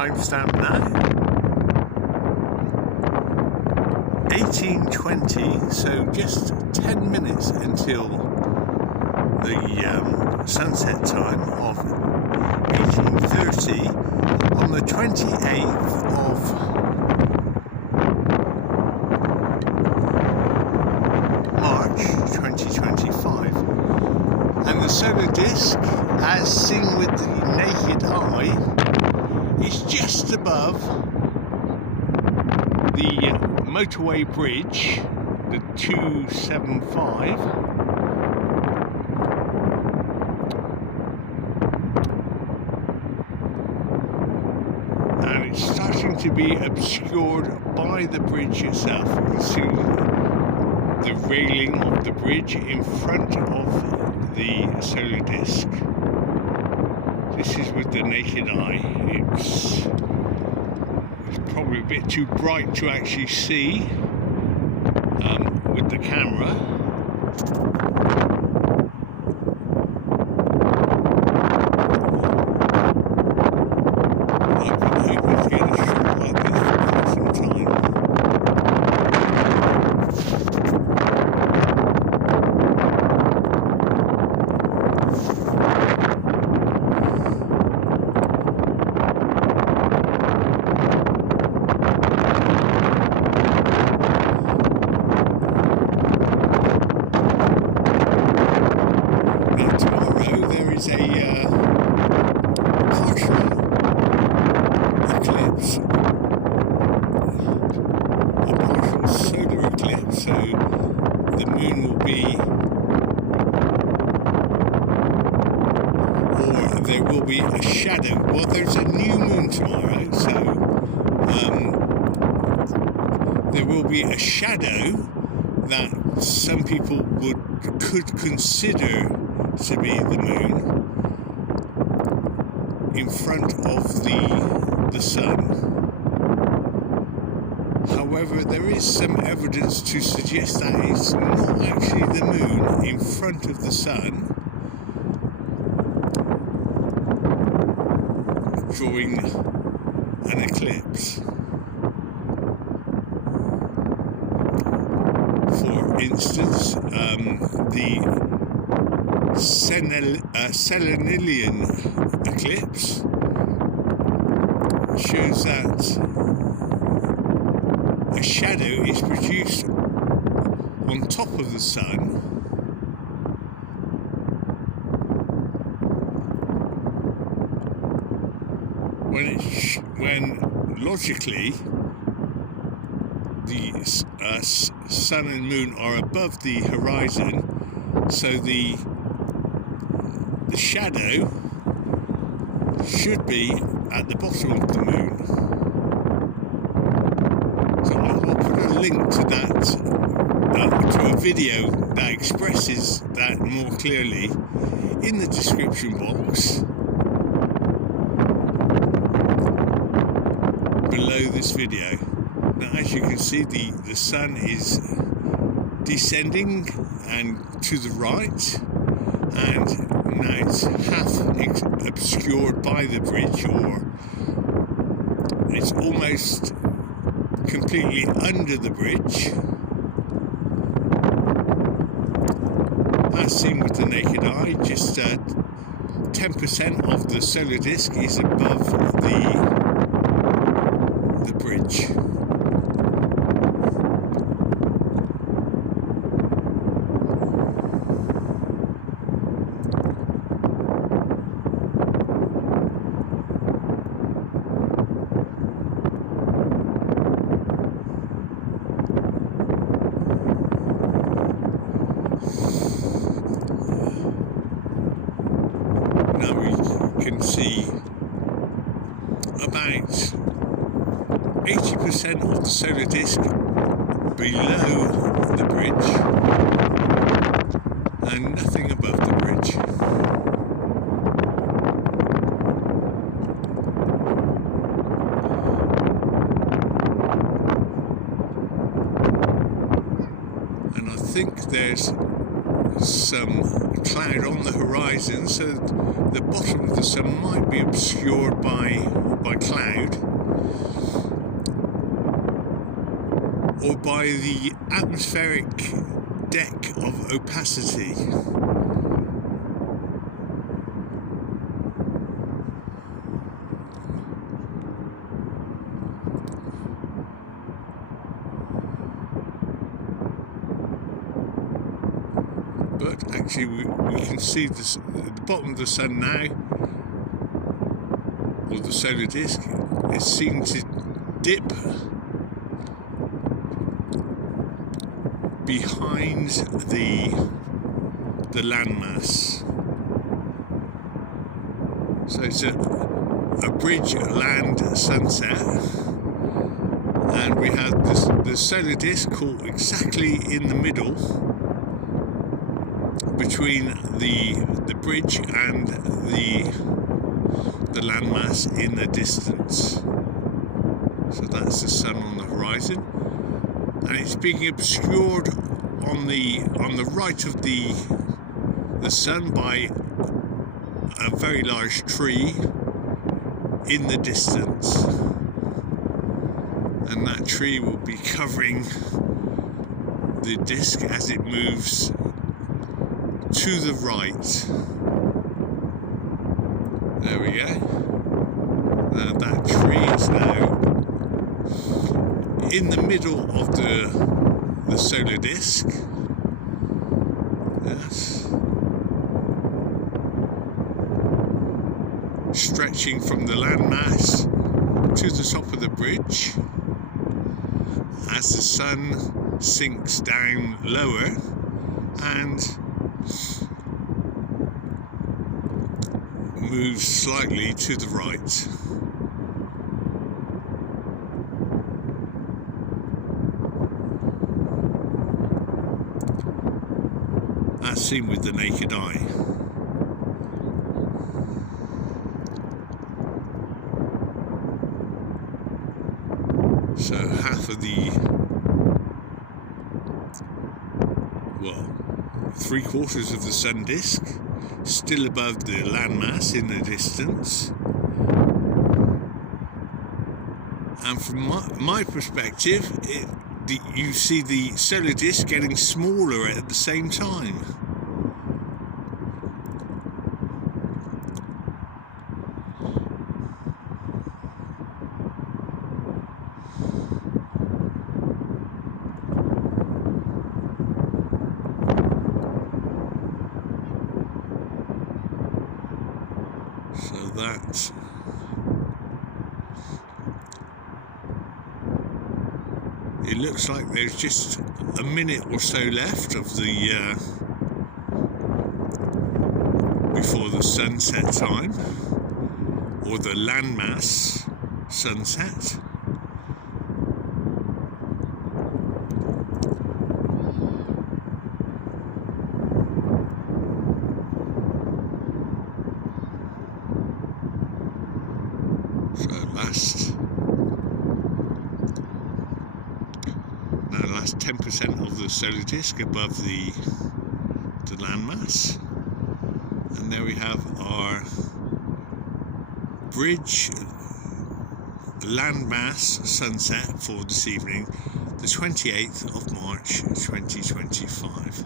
timestamp now. 18:20, so just 10 minutes until the sunset time of 18:30 on the 28th of March 2025. And the solar disk, as seen with the naked eye, is just above the motorway bridge, the 275, and it's starting to be obscured by the bridge itself. You can see the railing of the bridge in front of the solar disk. This is with the naked eye. It's probably a bit too bright to actually see with the camera. I've been hoping to get a shot like this for quite some time. A partial eclipse, a partial solar eclipse, so the moon will be, or there will be a shadow. Well, there's a new moon tomorrow, so there will be a shadow that some people could consider to be the moon in front of the sun. However, there is some evidence to suggest that it's not actually the moon in front of the sun drawing an eclipse. For instance, the Selenilian eclipse shows that a shadow is produced on top of the sun when logically the sun and moon are above the horizon, so the shadow should be at the bottom of the moon. So I will put a link to that, to a video that expresses that more clearly in the description box below this video. Now, as you can see, the sun is descending and to the right, and now it's half obscured by the bridge, or it's almost completely under the bridge, as seen with the naked eye. Just 10% of the solar disk is above the bridge. Now we can see about 80% of the solar disk below the bridge and nothing above the bridge. And I think there's some cloud on the horizon, so the bottom of the sun might be obscured by cloud or by the atmospheric deck of opacity. But actually we can see this, at the bottom of the sun now, or the solar disk, is seen to dip behind the landmass. So it's a bridge land sunset, and we have the solar disk caught exactly in the middle between the bridge and the landmass in the distance. So that's the sun on the horizon, and it's being obscured on the right of the sun by a very large tree in the distance, and that tree will be covering the disk as it moves to the right. There we go. Now that tree is now in the middle of the solar disk. Yes. Stretching from the landmass to the top of the bridge as the sun sinks down lower and moves slightly to the right. That's seen with the naked eye. So half of three-quarters of the sun disk still above the landmass in the distance, and from my perspective you see the solar disk getting smaller at the same time. So that it looks like there's just a minute or so left of the before the sunset time, or the landmass sunset. Last 10% of the solar disk above the landmass, and there we have our bridge landmass sunset for this evening, the 28th of March 2025.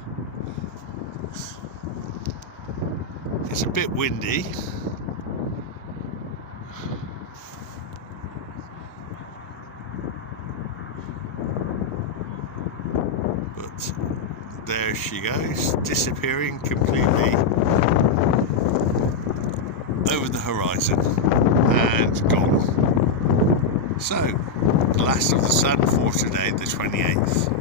It's a bit windy. There she goes, disappearing completely over the horizon and gone. So, the last of the sun for today, the 28th.